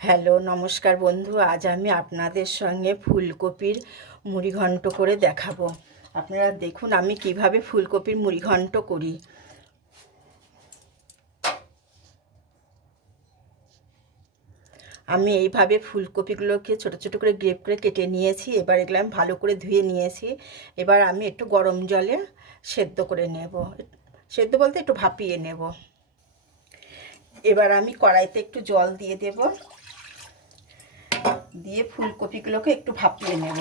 Hello নমস্কার বন্ধু, আজ আমি আপনাদের সঙ্গে ফুলকপির মুড়িঘণ্ট করে দেখাবো। আপনারা দেখুন আমি কিভাবে ফুলকপির মুড়িঘণ্ট করি। আমি এইভাবে ফুলকপিগুলোকে ছোট ছোট করে গ্রেপ করে কেটে নিয়েছি। এবার এগুলো আমি ভালো করে ধুয়ে নিয়েছি। এবার আমি একটু গরম জলে সেদ্ধ করে নেব, সেদ্ধ বলতে একটু ভাপিয়ে নেব। এবার আমি কড়াইতে একটু জল দিয়ে দেব, দিয়ে ফুলকপিগুলোকে একটু ভাপিয়ে নেব।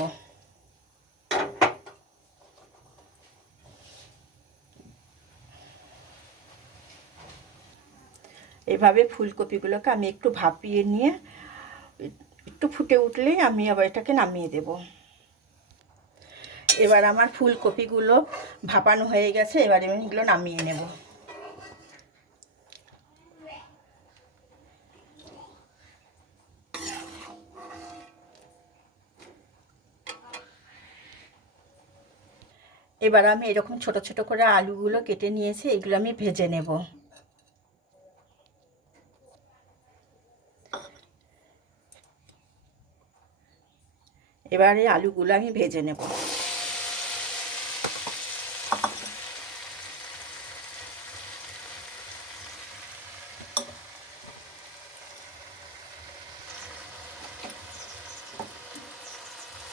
এভাবে ফুলকপিগুলোকে আমি একটু ভাপিয়ে নিয়ে একটু ফুটে উঠলেই আমি আবার এটাকে নামিয়ে দেব। এবার আমার ফুলকপিগুলো ভাপানো হয়ে গেছে, এবার আমি এগুলো নামিয়ে নেব। এবার আমি এরকম ছোট ছোট করে আলুগুলো কেটে নিয়েছি, এগুলো আমি ভেজে নেব। এবার এই আলুগুলো আমি ভেজে নেব।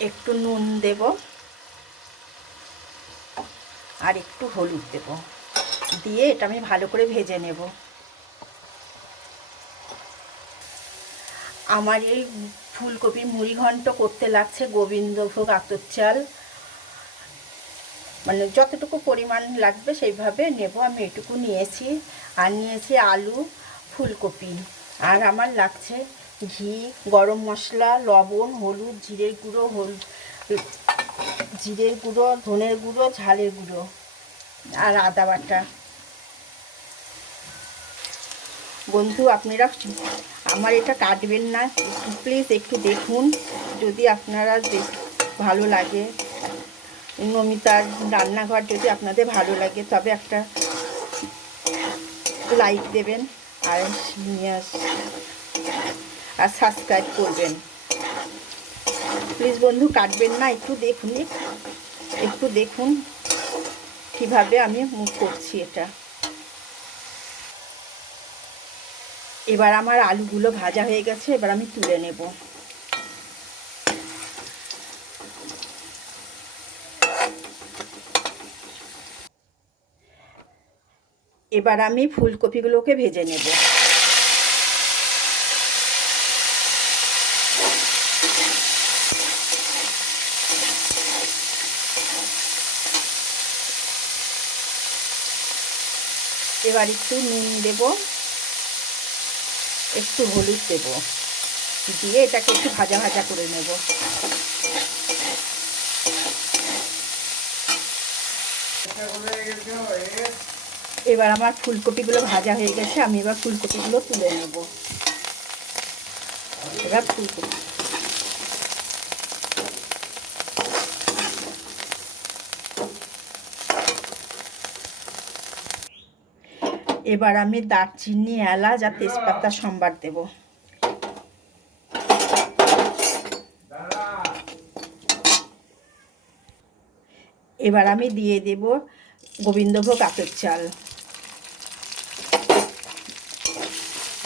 একটু নুন দেব আর একটু হলুদ দেব, দিয়ে এটা আমি ভালো করে ভেজে নেব। আমার এই ফুলকপির মুড়িঘণ্ট করতে লাগছে গোবিন্দভোগ আতপ চাল, মানে যতটুকু পরিমাণ লাগবে সেইভাবে নেব। আমি এটুকু নিয়েছি, আর নিয়েছি আলু, ফুলকপি, আর আমার লাগছে ঘি, গরম মশলা, লবণ, হলুদ, জিরের গুঁড়ো, জিরের গুঁড়ো, ধনের গুঁড়ো, ঝালের গুঁড়ো, আর আদা বাটা। বন্ধু আপনারা আমার এটা কাটবেন না, প্লিজ একটু দেখুন। যদি আপনারা ভালো লাগে, নমিতার রান্নাঘর যদি আপনাদের ভালো লাগে, তবে একটা লাইক দেবেন আর সাবস্ক্রাইব করবেন। প্লিজ বন্ধু কাটবেন না, একটু দেখুন, একটু দেখুন কিভাবে আমি মুখ করছি এটা। এবার আমার আলুগুলো ভাজা হয়ে গেছে, এবার আমি তুলে নেব। এবার আমি ফুলকপিগুলোকে ভেজে নেব। এবার একটু নুন দেব, একটু হলুদ দেব, দিয়ে এটাকে একটু ভাজা ভাজা করে নেব। এবার আমার ফুলকপিগুলো ভাজা হয়ে গেছে, আমি এবার ফুলকপিগুলো তুলে নেব। এবার ফুলকপি এবার আমি দারচিনি, এলাচ আর তেজপাতা সম্বার দেব। এবার আমি দিয়ে দেব গোবিন্দভোগ আতপ চাল,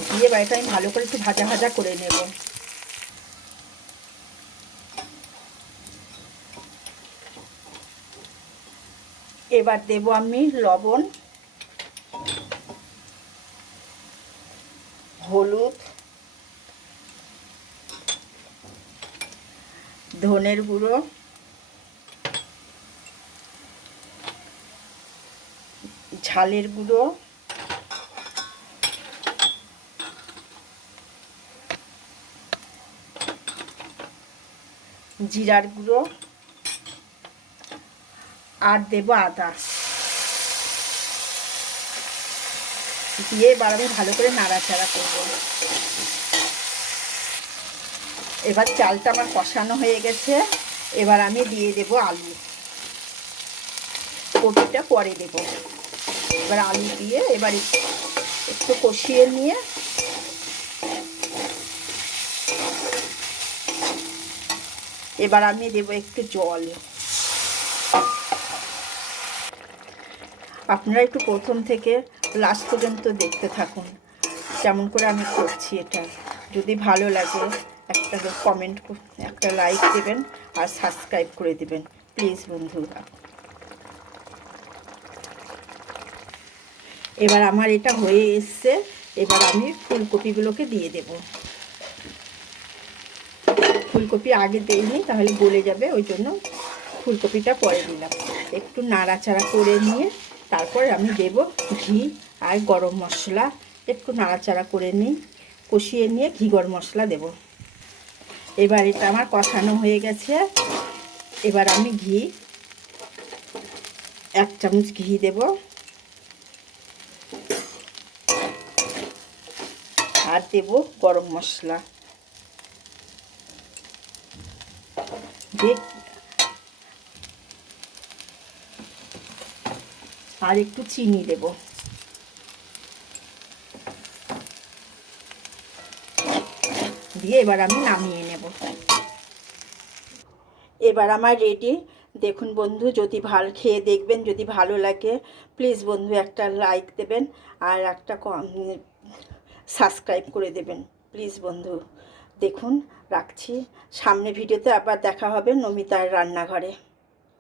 দিয়ে এবার এটা আমি ভালো করে একটু ভাজা ভাজা করে নেব। এবার দেব আমি লবণ, হলুদ, ধনের গুঁড়ো, ঝালের গুঁড়ো, জিরার গুঁড়ো, আর দেব আদা, দিয়ে এবার আমি ভালো করে নাড়াচাড়া করব। এবার চালটা আমার কষানো হয়ে গেছে, এবার আমি দিয়ে দেব আলু, কপিটা পরে দেব। এবার আলু দিয়ে এবার একটু কষিয়ে নিয়ে এবার আমি দেবো একটু জল। আপনারা একটু প্রথম থেকে লাস্ট পর্যন্ত দেখতে থাকুন কেমন করে আমি করছি এটা। যদি ভালো লাগে একটা কমেন্ট, একটা লাইক দেবেন আর সাবস্ক্রাইব করে দেবেন প্লিজ বন্ধুরা। এবার আমার এটা হয়ে এসছে, এবার আমি ফুলকপিগুলোকে দিয়ে দেব। ফুলকপি আগে দিইনি তাহলে গলে যাবে, ওই জন্য ফুলকপিটা পরে দিলাম। একটু নাড়াচাড়া করে নিয়ে তারপর আমি দেব ঘি আর গরম মশলা। একটু নাড়াচাড়া করে নিই, কষিয়ে নিয়ে ঘি গরম মশলা দেব। এবার এটা আমার কষানো হয়ে গেছে। এবার আমি ঘি 1 চামচ ঘি দেব আর দেব গরম মশলা দিয়ে আর একটু চিনি দেব। দিয়ে এবার আমি নামিয়ে নেব। এবার আমার রেডি। দেখুন বন্ধু, যদি ভালো খেয়ে দেখবেন, যদি ভালো লাগে প্লিজ বন্ধু একটা লাইক দেবেন আর একটা সাবস্ক্রাইব করে দেবেন প্লিজ বন্ধু। দেখুন রাখছি, সামনে ভিডিওতে আবার দেখা হবে নমিতার রান্নাঘরে।